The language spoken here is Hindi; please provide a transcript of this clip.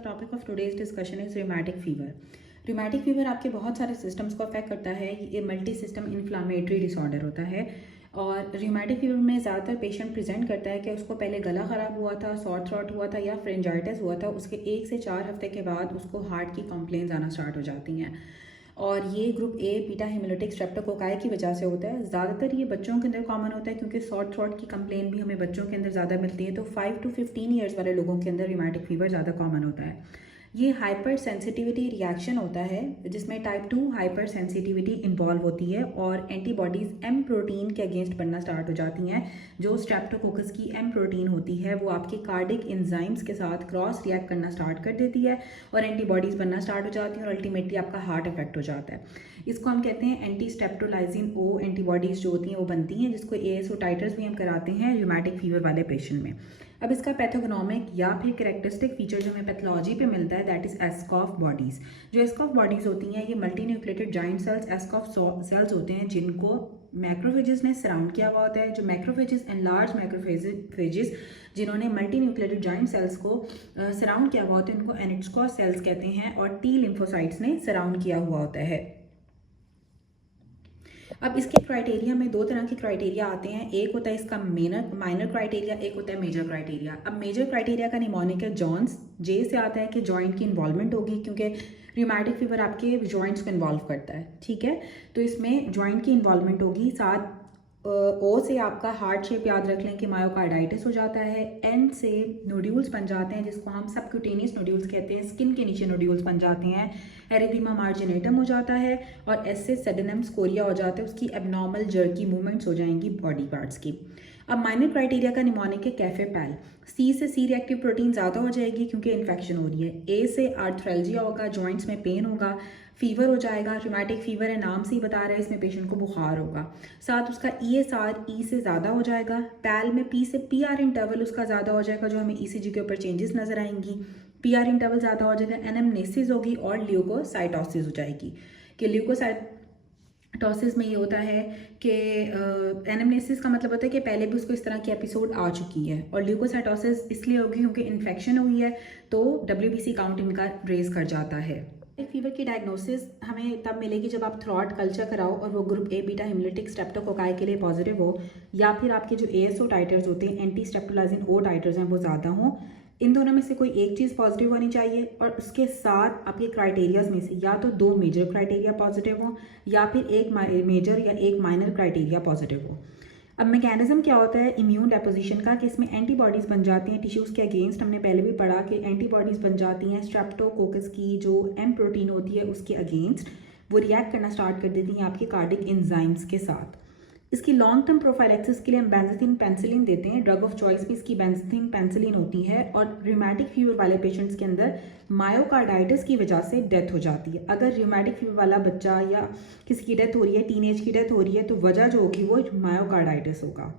the topic of today's discussion is rheumatic fever. Rheumatic fever आपके बहुत सारे सिस्टम्स को अफेक्ट करता है। ये मल्टी सिस्टम इन्फ्लामेटरी डिसऑर्डर होता है और rheumatic fever में ज़्यादातर पेशेंट प्रेजेंट करता है कि उसको पहले गला ख़राब हुआ था, सॉर थ्रोट हुआ था या फ्रेंजाइटिस हुआ था। उसके 1 से 4 हफ्ते के बाद उसको हार्ट की कंप्लेंट्स आना स्टार्ट हो जाती हैं और ये group A beta hemolytic streptococci की वजह से होता है। ज़्यादातर ये बच्चों के अंदर कॉमन होता है क्योंकि सॉर थ्रोट की कंप्लेन भी हमें बच्चों के अंदर ज़्यादा मिलती है। तो 5 to 15 ईयर्स वाले लोगों के अंदर rheumatic फीवर ज़्यादा कॉमन होता है। ये हाइपर सेंसिटिविटी रिएक्शन होता है जिसमें टाइप 2 हाइपर सेंसिटिविटी इन्वॉल्व होती है और एंटीबॉडीज़ एम प्रोटीन के अगेंस्ट बनना स्टार्ट हो जाती हैं। जो स्ट्रेप्टोकोकस की एम प्रोटीन होती है वो आपके कार्डिक एंजाइम्स के साथ क्रॉस रिएक्ट करना स्टार्ट कर देती है और एंटीबॉडीज़ बनना स्टार्ट हो जाती हैं और अल्टीमेटली आपका हार्ट अफेक्ट हो जाता है। इसको हम कहते हैं एंटी स्टेप्टोलाइजिन ओ एंटीबॉडीज़ जो होती हैं वो बनती हैं, जिसको एएसओ टाइटर्स भी हम कराते हैं rheumatic फीवर वाले पेशेंट में। अब इसका पैथोगनोमिक या फिर कैरेक्टरिस्टिक फीचर जो हमें पैथोलॉजी पे मिलता है दैट इज़ एस्कॉफ बॉडीज़। जो एस्कॉफ बॉडीज़ होती हैं ये multi nucleated giant cells Aschoff cells होते हैं जिनको मैक्रोफेजेस ने सराउंड किया हुआ होता है। जो मैक्रोफेजेस एंड लार्ज मैक्रोफेजेस जिन्होंने मल्टी न्यूक्लिएटेड जाइंट सेल्स को सराउंड किया हुआ होता है उनको एनेक्सकॉस सेल्स कहते हैं और टी लिम्फोसाइट्स ने सराउंड किया हुआ होता है। अब इसके क्राइटेरिया में 2 तरह के क्राइटेरिया आते हैं। एक होता है इसका माइनर क्राइटेरिया, एक होता है मेजर क्राइटेरिया। अब मेजर क्राइटेरिया का निमोनिक है जॉन्स। जे से आता है कि जॉइंट की इन्वॉल्वमेंट होगी क्योंकि rheumatic फीवर आपके जॉइंट्स को इन्वॉल्व करता है, ठीक है। तो इसमें जॉइंट की इन्वॉल्वमेंट होगी। साथ ओ से आपका हार्ट शेप याद रख लें कि मायोकार्डाइटिस हो जाता है। एन से नोड्यूल्स बन जाते हैं जिसको हम सबक्यूटेनियस नोड्यूल्स कहते हैं, स्किन के नीचे नोड्यूल्स बन जाते हैं। एरिथीमा मार्जिनेटम हो जाता है और एस से सेडेनम स्कोरिया हो जाता है, उसकी एबनॉर्मल जर्की मूवमेंट्स हो जाएंगी बॉडी पार्ट्स की। अब माइनर क्राइटेरिया का निमोनिक है कैफे पैल। सी से सी रिएक्टिव प्रोटीन ज़्यादा हो जाएगी क्योंकि इन्फेक्शन हो रही है। ए से आर्थ्रेल्जिया होगा, जॉइंट्स में पेन होगा, फीवर हो जाएगा। rheumatic फीवर है, नाम से ही बता रहा है, इसमें पेशेंट को बुखार होगा। साथ उसका ESR ई से ज़्यादा हो जाएगा। पैल में पी से PR इंटरवल उसका ज़्यादा हो जाएगा जो हमें ECG के ऊपर चेंजेस नज़र आएंगी। PR इंटरवल ज़्यादा हो जाएगा, एनेमनेसिस होगी और ल्यूकोसाइटोसिस हो जाएगी। कि ल्यूकोसाइटोसिस में ये होता है कि एनेमनेसिस का मतलब होता है कि पहले भी उसको इस तरह की एपिसोड आ चुकी है और ल्यूकोसाइटोसिस इसलिए होगी क्योंकि इन्फेक्शन हुई है तो WBC काउंट इनका रेज कर जाता है। फीवर की डायग्नोसिस हमें तब मिलेगी जब आप थ्रॉट कल्चर कराओ और वो group A beta hemolytic streptococci के लिए पॉजिटिव हो या फिर आपके जो ASO टाइटर्स होते हैं एंटी स्टेप्टोलाइजिन ओ टाइटर्स हैं वो ज़्यादा हों। इन दोनों में से कोई एक चीज़ पॉजिटिव होनी चाहिए और उसके साथ आपके क्राइटेरियाज में से या तो 2 मेजर क्राइटेरिया पॉजिटिव हो या फिर एक मेजर या एक माइनर क्राइटेरिया पॉजिटिव हो। अब मैकेनिज्म क्या होता है इम्यून डेपोजिशन का कि इसमें एंटीबॉडीज़ बन जाती हैं टिश्यूज़ के अगेंस्ट। हमने पहले भी पढ़ा कि एंटीबॉडीज़ बन जाती हैं स्ट्रेप्टोकोकस की जो एम प्रोटीन होती है उसके अगेंस्ट, वो रिएक्ट करना स्टार्ट कर देती हैं आपके कार्डिक एंजाइम्स के साथ। इसकी लॉन्ग टर्म प्रोफाइलेक्सिस के लिए हम बेंजाथिन पेंसिलिन देते हैं। ड्रग ऑफ चॉइस भी इसकी बेंजाथिन पेंसिलिन होती है और rheumatic फीवर वाले पेशेंट्स के अंदर मायोकार्डाइटिस की वजह से डेथ हो जाती है। अगर rheumatic फीवर वाला बच्चा या किसी की डेथ हो रही है, टीनेज की डेथ हो रही है, तो वजह जो होगी वो मायोकार्डाइटिस होगा।